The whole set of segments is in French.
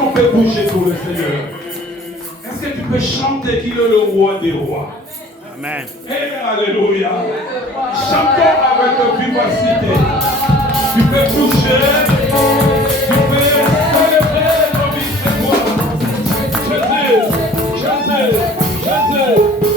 qu'on peut bouger pour le Seigneur? Est-ce que tu peux chanter qu'il est le roi des rois? Amen. Hey, alléluia. Chantons avec vivacité. Tu peux bouger. Tu peux célébrer nos victoires. Jésus, Jésus, Jésus, Jésus.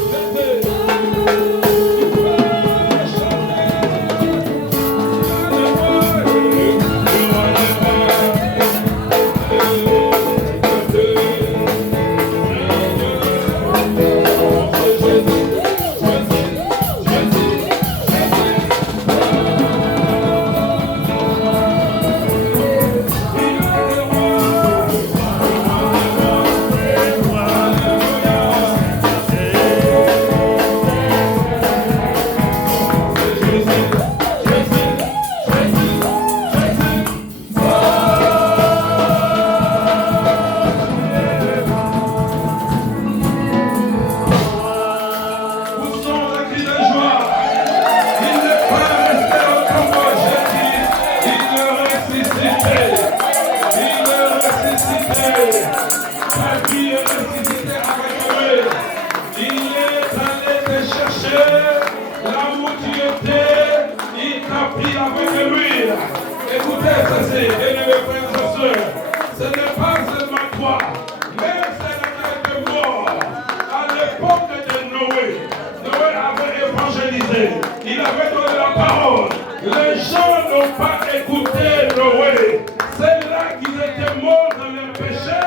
Il avait donné la parole. Les gens n'ont pas écouté Noé. C'est là qu'ils étaient morts dans leur péché.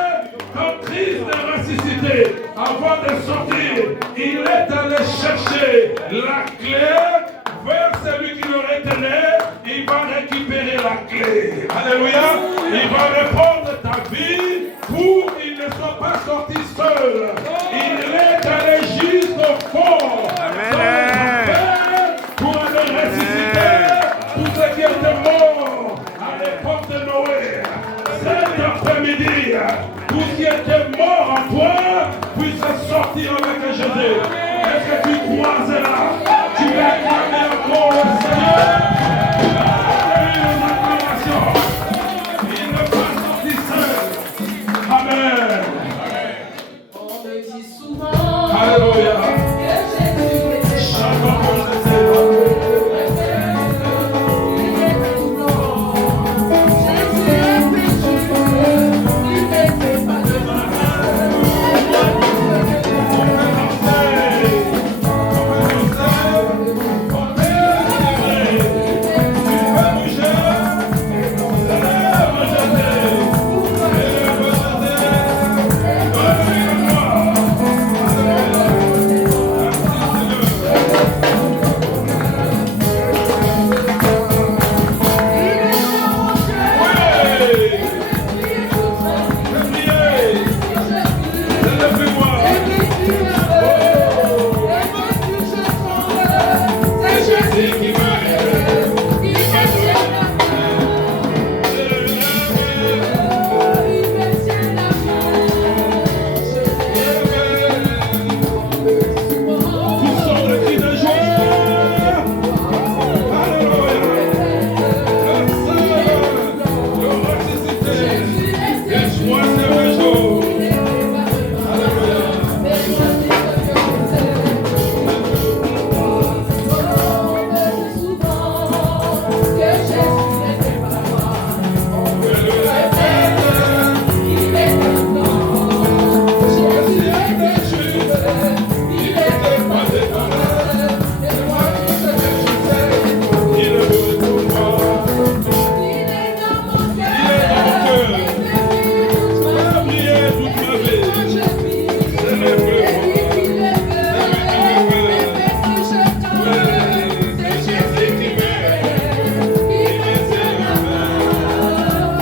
Quand Christ est ressuscité, avant de sortir, il est allé chercher la clé vers celui qui le retenait. Il va récupérer la clé. Alléluia. Il va répondre ta vie pour qu'il ne soit pas sorti seul. Il est allé jusqu'au fond. Amen. Pour aller ressusciter tous ceux qui étaient morts à l'époque de Noé. Cet après-midi, tous qui étaient morts en toi puissent sortir avec Jésus. Est-ce que tu crois cela? Tu vas acclamer encore le Seigneur. Une acclamation. Il ne va sorti seul. Amen. On me dit souvent. Alléluia. Moi, c'est le jour.